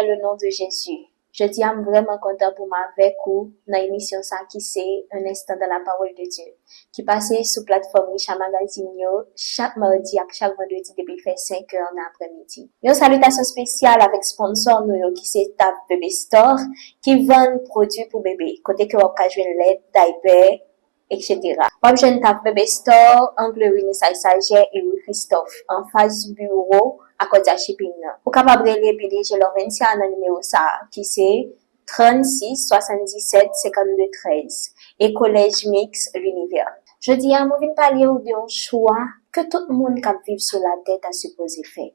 dans le nom de Jésus. Je dis à vraiment content pour avec vous dans l'émission ça qui c'est un instant dans la parole de Dieu qui passait sur plateforme Richard Magazine chaque mardi et chaque vendredi depuis fait 5 heures dans l'après-midi. Une salutation spéciale avec sponsor nous qui c'est Tap Baby Store qui vend produits pour bébé. Côté que vous pouvez jouer lait, diaper, etc. Moi, je Tap Baby Store, Angle Winnie Sager et Louis Christophe en face bureau à côté de shipping. Vous pouvez appeler PDG Lorentia dans le numéro ça qui c'est 36 77 52 13 et collège mix l'univers. Je dis à moi vinn parler d'un choix que tout le monde qui vit sur la tête a supposé faire.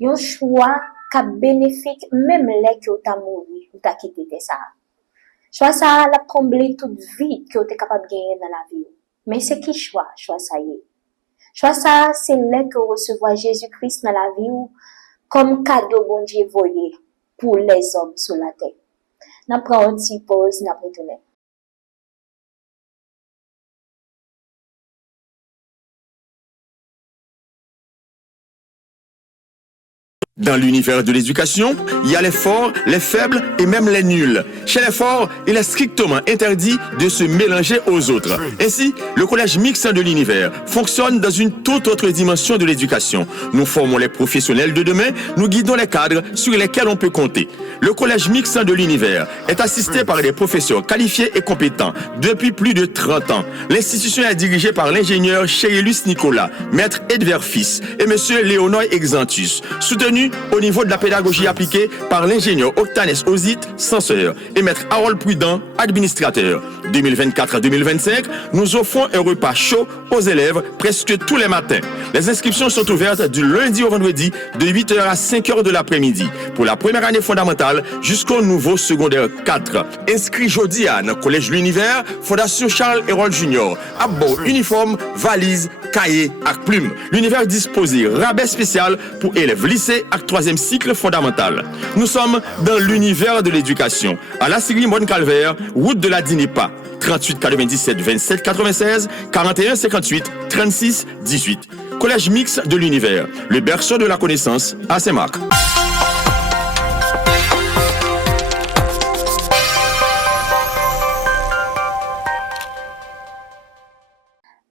Un choix qui bénéfique même les qui ont mouru ou t'a quitté ça. Choix ça l'a comblé toute vie que vous êtes capable de gagner dans la vie. Mais c'est qui choix ça y est. Choix ça c'est là que recevoir Jésus-Christ dans la vie comme cadeau bon Dieu voyé pour les hommes sur la terre. N'a prend une petite pause, n'a retourner. Dans l'univers de l'éducation, il y a les forts, les faibles et même les nuls. Chez les forts, il est strictement interdit de se mélanger aux autres. Ainsi, le collège mixte de l'univers fonctionne dans une toute autre dimension de l'éducation. Nous formons les professionnels de demain, nous guidons les cadres sur lesquels on peut compter. Le collège mixte de l'univers est assisté par des professeurs qualifiés et compétents depuis plus de 30 ans. L'institution est dirigée par l'ingénieur Chérélus Nicolas, maître Edvers Fils et monsieur Léonard Exantus, soutenu au niveau de la pédagogie appliquée par l'ingénieur Octanes Ozit, censeur, et maître Harold Prudent, administrateur. 2024-2025, nous offrons un repas chaud aux élèves presque tous les matins. Les inscriptions sont ouvertes du lundi au vendredi de 8h à 5h de l'après-midi pour la première année fondamentale jusqu'au nouveau secondaire 4. Inscrit jeudi à Collège L'Univers, Fondation Charles Hérold Junior, à bord uniforme, valise, cahier à plume. L'univers disposé rabais spécial pour élèves lycée à 3e cycle fondamental. Nous sommes dans l'univers de l'éducation. À la Syrie Bonne Calvaire, route de la Dinépa. 38 97 27 96 41 58 36 18. Collège mixte de l'univers. Le berceau de la connaissance à Saint-Marc.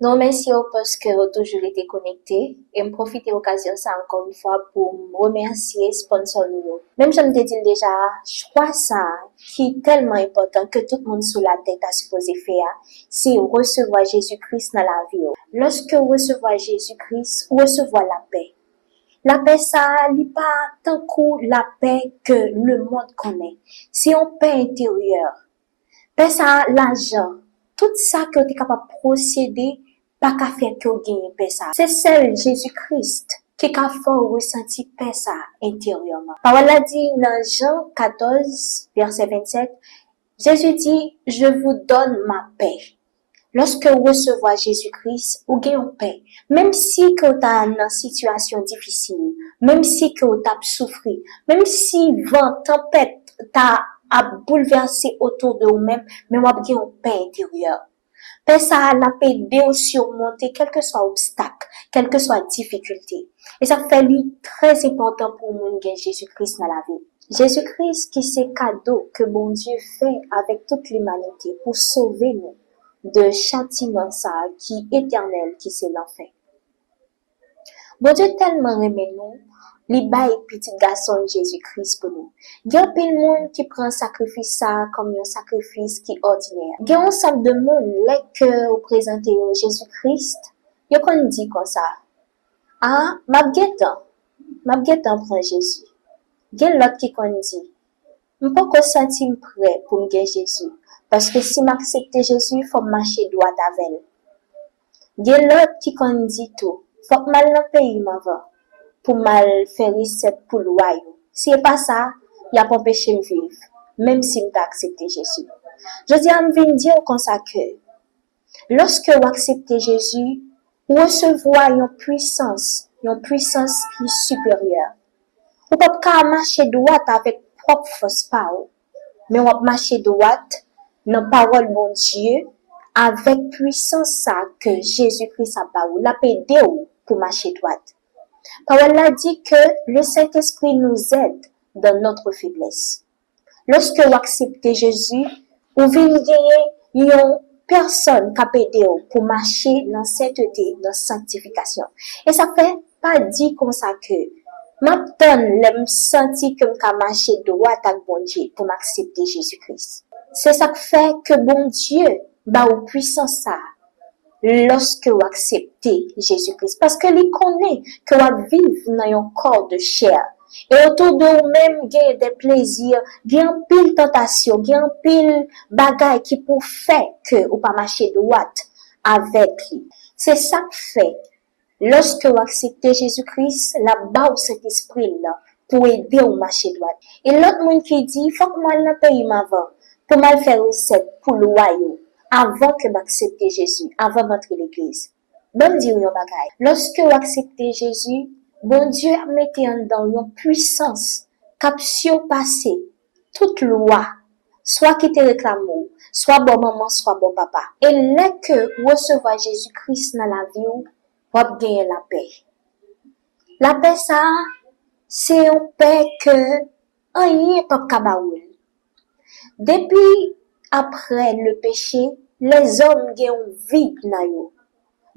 Non, merci parce que vous toujours été connecté et me profiter de l'occasion ça encore une fois pour me remercier sponsor nous. Même je me dit déjà, je crois ça qui est tellement important que tout le monde sous la tête a supposé faire, c'est recevoir Jésus-Christ dans la vie. Lorsque vous recevez Jésus-Christ, vous recevez la paix. La paix ça n'est pas tant que la paix que le monde connaît. C'est une paix intérieure. Paix ça l'argent, tout ça que tu es capable de procéder pas qu'à faire que vous gagnez paix ça. C'est seul Jésus-Christ qui a fait ressentir paix ça intérieurement. Parole a dit dans Jean 14, verset 27, Jésus dit, je vous donne ma paix. Lorsque vous recevez Jésus-Christ, vous gagnez paix. Même si que vous êtes dans une situation difficile, même si que vous avez souffert, même si vent, tempête t'a bouleversé autour de vous-même, mais vous avez une paix intérieure. Paix ça la paix de surmonter quel que soit obstacle, quelle que soit difficulté. Et ça fait lui très important pour nous gagner Jésus-Christ dans la vie. Jésus-Christ qui c'est cadeau que bon Dieu fait avec toute l'humanité pour sauver nous de châtiment ça qui est éternel qui c'est l'enfer. Bon Dieu tellement aimé nous, li bail petit garçon Jésus-Christ pour nous. Il y a plein de monde qui prend sacrifice ça comme un sacrifice qui ordinaire. Il y a un ensemble de monde là que vous présentez Jésus-Christ, il y a qu'on dit comme ça. Ah, m'a guetan prend Jésus. Il y a l'autre qui qu'on dit, m'pas qu'on sentir prêt pour me gagner Jésus parce que si m'accepte Jésus, faut marcher droit avec elle. Il y a l'autre qui qu'on dit tout, faut mal dans pays m'avant. Pour mal faire recette pour le royaume. Si c'est pas ça, il y a pas empêché de vivre, même si vous acceptez Jésus. Je dis à me dire comme ça que, lorsque vous acceptez Jésus, vous recevez une puissance qui est supérieure. Vous ne pouvez pas marcher droit avec propre force power, mais vous marcher droit dans la parole de mon Dieu, avec puissance ça que Jésus-Christ a pas la paix pour marcher droit. Parole a dit que le Saint-Esprit nous aide dans notre faiblesse. Lorsque vous acceptez Jésus, vous venez gagner une personne qui a aidé pour marcher dans sainteté, dans sanctification. Et ça fait pas dire comme ça que maintenant, je senti que je marcher droit avec bon Dieu pour m'accepter Jésus-Christ. C'est ça qui fait que bon Dieu va au puissance ça lorsque vous acceptez Jésus-Christ. Parce que il connaît que vous vivez dans un corps de chair. Et autour de vous-même, il y a des plaisirs, il y a une pile tentation, il y a une pile bagaille qui peut faire que vous pas marcher droit avec lui. C'est ça qui fait. Lorsque vous acceptez Jésus-Christ, là-bas, cet esprit-là, pour aider au marcher droit. Et l'autre monde qui dit, faut que moi, le pays m'avant, pour mal faire recette pour le royaume, avant que m'accepter Jésus, avant d'entrer l'église. Bon Dieu, yon bagay. Lorsque vous acceptez Jésus, bon Dieu a mis en dans une puissance, cap surpasser toute loi, soit qui te réclame, soit bon maman, soit bon papa. Et là que recevoir Jésus-Christ dans la vie, vous avez gagné la paix. La paix, ça, c'est une paix que rien pas kabaoul. Depuis après le péché, les hommes ont un vide dans eux.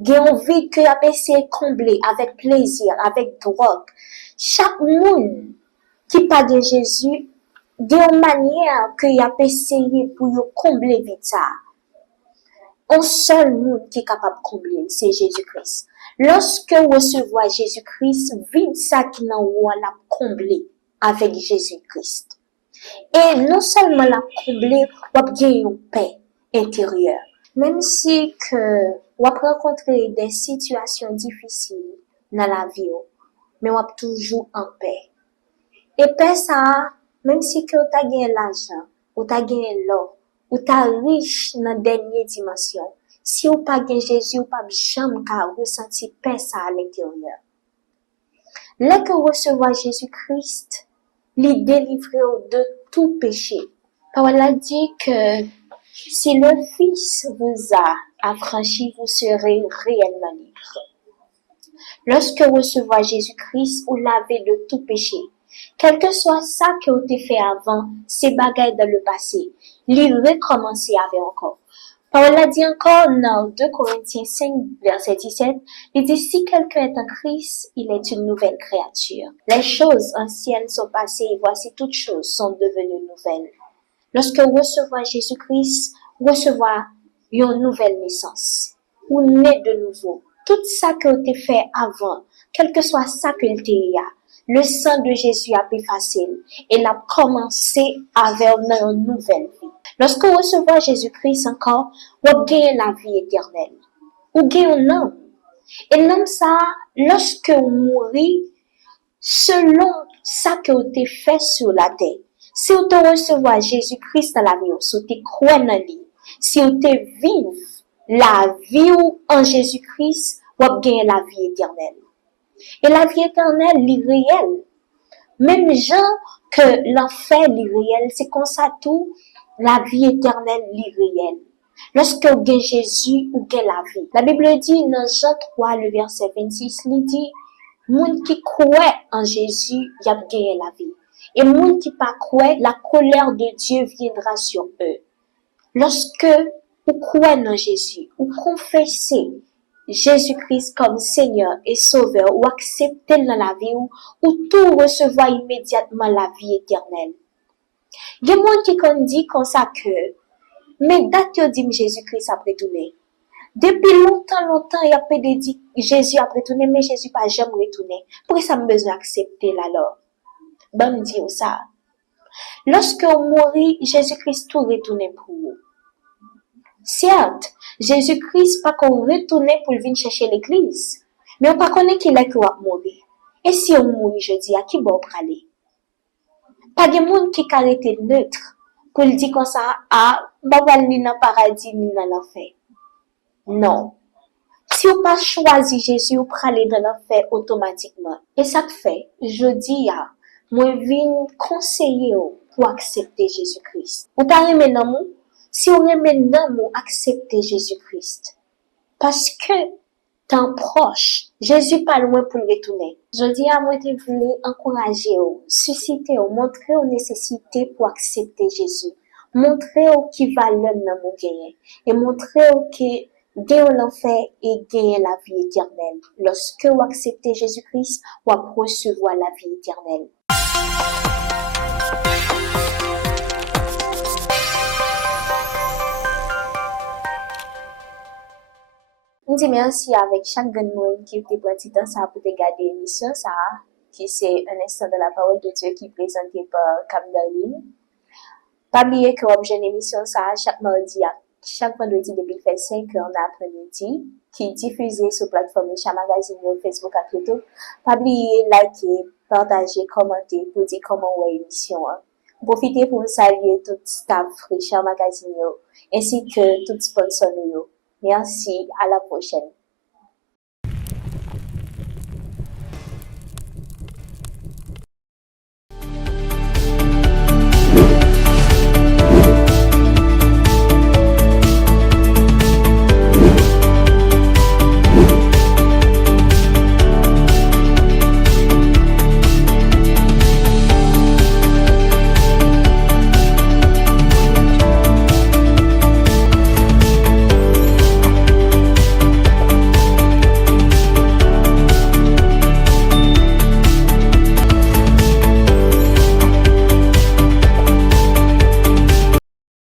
Ils ont un vide que a essayé de combler avec plaisir, avec drogue. Chaque monde qui parle de Jésus, a une manière que a essayé pour combler vide ça. Un seul monde qui est capable de combler, c'est Jésus-Christ. Lorsque vous recevez Jésus-Christ, vide ça qui n'a pas comblé avec Jésus-Christ. Et non seulement la combler, vous avez une paix intérieure. Même si que vous avez rencontré des situations difficiles dans la vie, mais vous avez toujours en paix. Et paix ça, même si que vous avez gagné l'argent, vous avez gagné l'or, vous êtes riche dans la dernière dimension, si vous n'avez pas Jésus, vous n'avez jamais ressenti paix ça à l'intérieur. Lorsque vous recevez Jésus-Christ, il délivre de tout péché. Paul a dit que si le Fils vous a affranchi, vous serez réellement libre. Lorsque vous recevez Jésus-Christ, vous l'avez de tout péché. Quel que soit ça que vous avez fait avant, ces bagailles dans le passé, il recommencer avec encore. Paul a dit encore dans 2 Corinthiens 5, verset 17, il dit si quelqu'un est en Christ, il est une nouvelle créature. Les choses anciennes sont passées et voici toutes choses sont devenues nouvelles. Lorsque vous recevez Jésus-Christ, vous recevez une nouvelle naissance. Vous naissez de nouveau. Tout ça que vous avez fait avant, quel que soit ça que vous avez, le sang de Jésus a été facile et il a commencé avec une nouvelle vie. Lorsque vous recevez Jésus-Christ encore, vous gagnez la vie éternelle. Vous gagnez un âme. Et l'âme ça, lorsque vous mourrez, selon ça que vous avez fait sur la terre, si vous recevez Jésus-Christ dans la vie, si vous croyez en lui, si vous vivez la vie en Jésus-Christ, vous gagnez la vie éternelle. Et la vie éternelle, est réelle. Même gens que l'enfer est réel, c'est comme ça tout, la vie éternelle est réelle. Lorsque vous gagnez Jésus, vous gagnez la vie. La Bible dit dans Jean 3, le verset 26, il dit, moun qui croit en Jésus, y a gagné la vie. Et moun qui pas croit, la colère de Dieu viendra sur eux. Lorsque vous croyez en Jésus, vous confessez Jésus-Christ comme Seigneur et Sauveur, ou acceptez dans la vie, ou tout recevoir immédiatement la vie éternelle. Il y a des gens qui dit comme ça que, mais date dit Jésus-Christ après tourner. Depuis longtemps, il y a pas dit Jésus après tourner, mais Jésus pas jamais retourné. Pourquoi ça me besoin d'accepter alors? Bon Dieu ça. Lorsque vous mourrez, Jésus-Christ tout retourné pour vous. Certes, Jésus-Christ pas qu'on retourne pour venir chercher l'église. Mais on pas connaît qu'il est que va mourir. Et si on mourit, je dis, à qui bon aller? Pas de monde qui arrête neutre pour dire comme ça, ah, pas ni dans le paradis ni dans l'enfer. Non. Si on pas choisi Jésus, on peut aller dans l'enfer automatiquement. Et ça fait, je dis, moi, viens conseiller pour accepter Jésus-Christ. Ou pas aimer l'amour? Si on aime l'amour, accepter Jésus-Christ. Parce que temps proche. Jésus pas loin pour le retourner. Je dis à moi, je voulais encourager, susciter, montrer aux nécessités pour accepter Jésus. Montrer qui valeur dans mon gagner. Et montrer que gagner l'enfer et gagner la vie éternelle. Lorsque vous acceptez Jésus-Christ, vous recevoir la vie éternelle. Je dis merci avec chaque monde qui était prêt temps ça pour regarder l'émission ça qui c'est un instant de la parole de Dieu qui est présenté par Camdaline. Pas oublier que j'ai une émission ça chaque mardi chaque vendredi depuis 5h après-midi qui est diffusée sur plateforme Chat Magazine, Facebook et YouTube. Pas oublier liker, partager, commenter pour dire comment ouais l'émission. Profitez pour saluer tout staff Chat Magazine ainsi que tout sponsor. Merci, à la prochaine.